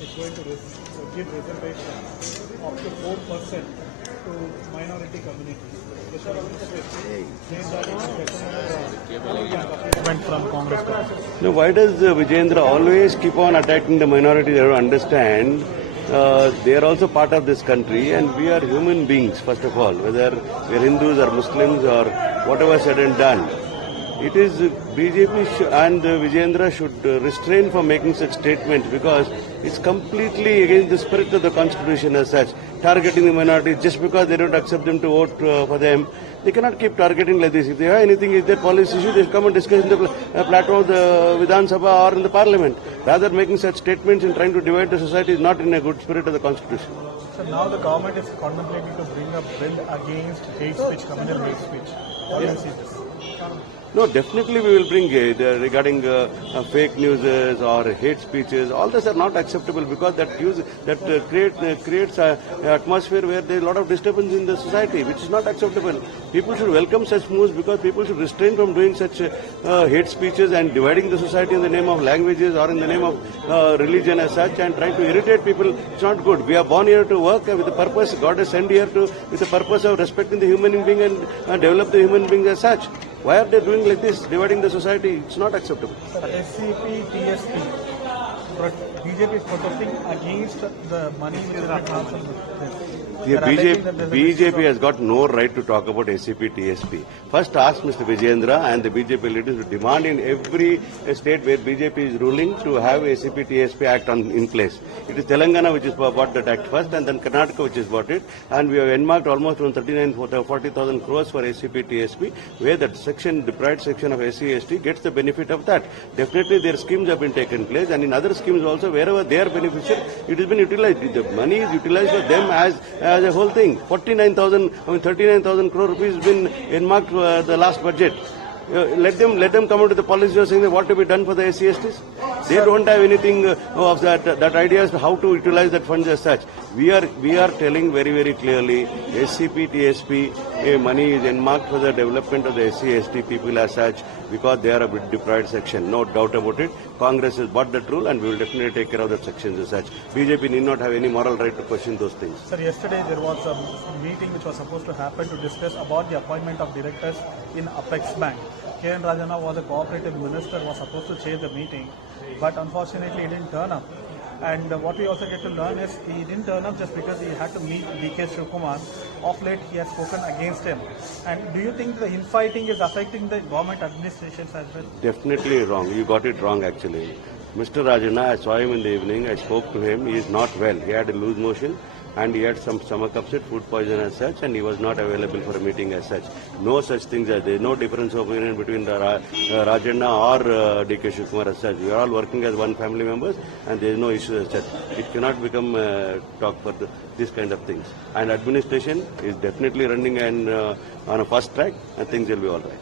is going to give reservation up to 4% to minority communities. From Congress. No, why does Vijayendra always keep on attacking the minority? They don't understand. They are also part of this country, and we are human beings, first of all, whether we are Hindus or Muslims or whatever said and done. It is BJP and Vijayendra should refrain from making such statements because it's completely against the spirit of the constitution as such. Targeting the minorities just because they don't accept them to vote for them. They cannot keep targeting like this. If they have anything, is their policy issue, they should come and discuss in the platform of the Vidhan Sabha or in the parliament. Rather making such statements and trying to divide the society is not in a good spirit of the constitution. So now the government is contemplating to bring a bill against hate speech, communal hate speech. How do you see this? No, definitely we will bring it regarding fake news or hate speeches. All these are not acceptable because that creates an atmosphere where there is a lot of disturbance in the society, which is not acceptable. People should welcome such moves because people should refrain from doing such hate speeches and dividing the society in the name of languages or in the name of religion as such and trying to irritate people. It's not good. We are born here to work with the purpose. God has sent here with the purpose of respecting the human being and develop the human being as such. Why are they doing like this, dividing the society? It's not acceptable. SCP, TSP, but BJP is protesting against the money which is transferred. BJP has got no right to talk about SCP, TSP. First ask Mr. Vijayendra and the BJP leaders to demand in every state where BJP is ruling to have SCP, TSP Act in place. It is Telangana which has bought that act first and then Karnataka which has bought it. And we have earmarked almost around 40,000 crores for SCP, TSP, where that section, deprived section of SC, ST gets the benefit of that. Definitely their schemes have been taken place and in other schemes also wherever they are beneficial, it has been utilized. The money is utilized for them as a whole thing. 39,000 crore rupees has been earmarked for the last budget. Let them come out with the policy of saying that what to be done for the SCSTs. They don't have anything of that idea as to how to utilize that funds as such. We are telling very, very clearly SCP, TSP money is earmarked for the development of the SC, people as such because they are a bit deprived section. No doubt about it. Congress has bought that rule and we will definitely take care of that sections as such. BJP need not have any moral right to question those things. Sir, yesterday there was a meeting which was supposed to happen to discuss about the appointment of directors in Apex Bank. K.N. Rajana was a cooperative minister, was supposed to chair the meeting, but unfortunately he didn't turn up. And what we also get to learn is he didn't turn up just because he had to meet D.K. Shivakumar. Of late, he has spoken against him. And do you think the infighting is affecting the government administrations as well? Definitely wrong. You got it wrong actually. Mr. Rajana, I saw him in the evening. I spoke to him. He is not well. He had a loose motion and he had some stomach upset, food poison as such, and he was not available for a meeting as such. No such things as there is no difference of opinion between Rajana or D.K. Shivakumar as such. We are all working as one family members and there is no issue as such. It cannot become talk for this kind of things. And administration is definitely running on a fast track and things will be all right.